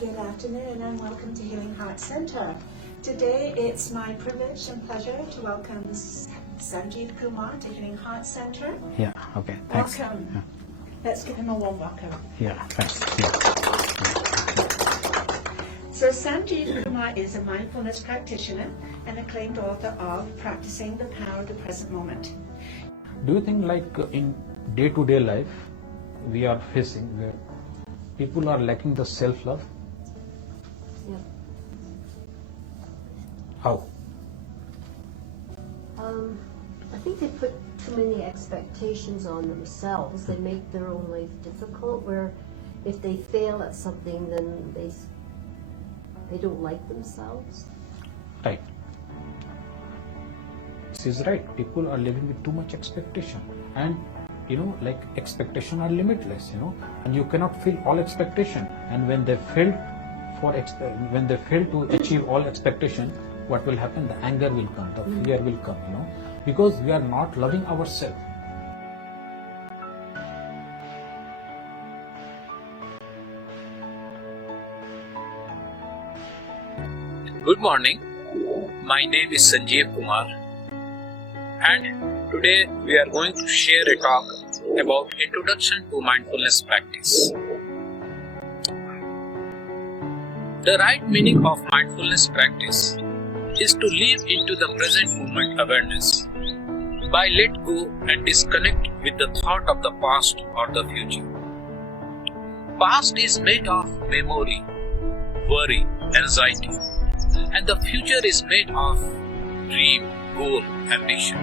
Good afternoon and welcome to Healing Heart Center. Today it's my privilege and pleasure to welcome Sanjeev Kumar to Healing Heart Center. Yeah, okay, thanks. Welcome. Yeah. Let's give him a warm welcome. Yeah, thanks. Yeah. So Sanjeev Kumar is a mindfulness practitioner and acclaimed author of Practicing the Power of the Present Moment. Do you think like in day-to-day life we are facing where people are lacking the self-love? Yeah. How? I think they put too many expectations on themselves. They make their own life difficult, where if they fail at something, then they don't like themselves. Right. She's right. People are living with too much expectation, and like expectation are limitless. And you cannot fill all expectation. And when they fail to achieve all expectation, what will happen? The anger will come, the fear will come. Because we are not loving ourselves. Good morning. My name is Sanjeev Kumar, and today we are going to share a talk about introduction to mindfulness practice. The right meaning of mindfulness practice is to live into the present moment awareness by let go and disconnect with the thought of the past or the future. Past is made of memory, worry, anxiety, and the future is made of dream, goal, ambition.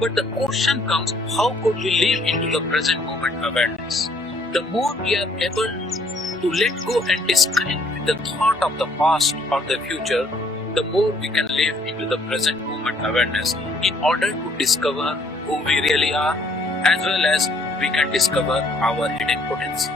But the question comes, how could we live into the present moment awareness? The more we are able to let go and disconnect with the thought of the past or the future, the more we can live into the present moment awareness in order to discover who we really are, as well as we can discover our hidden potential.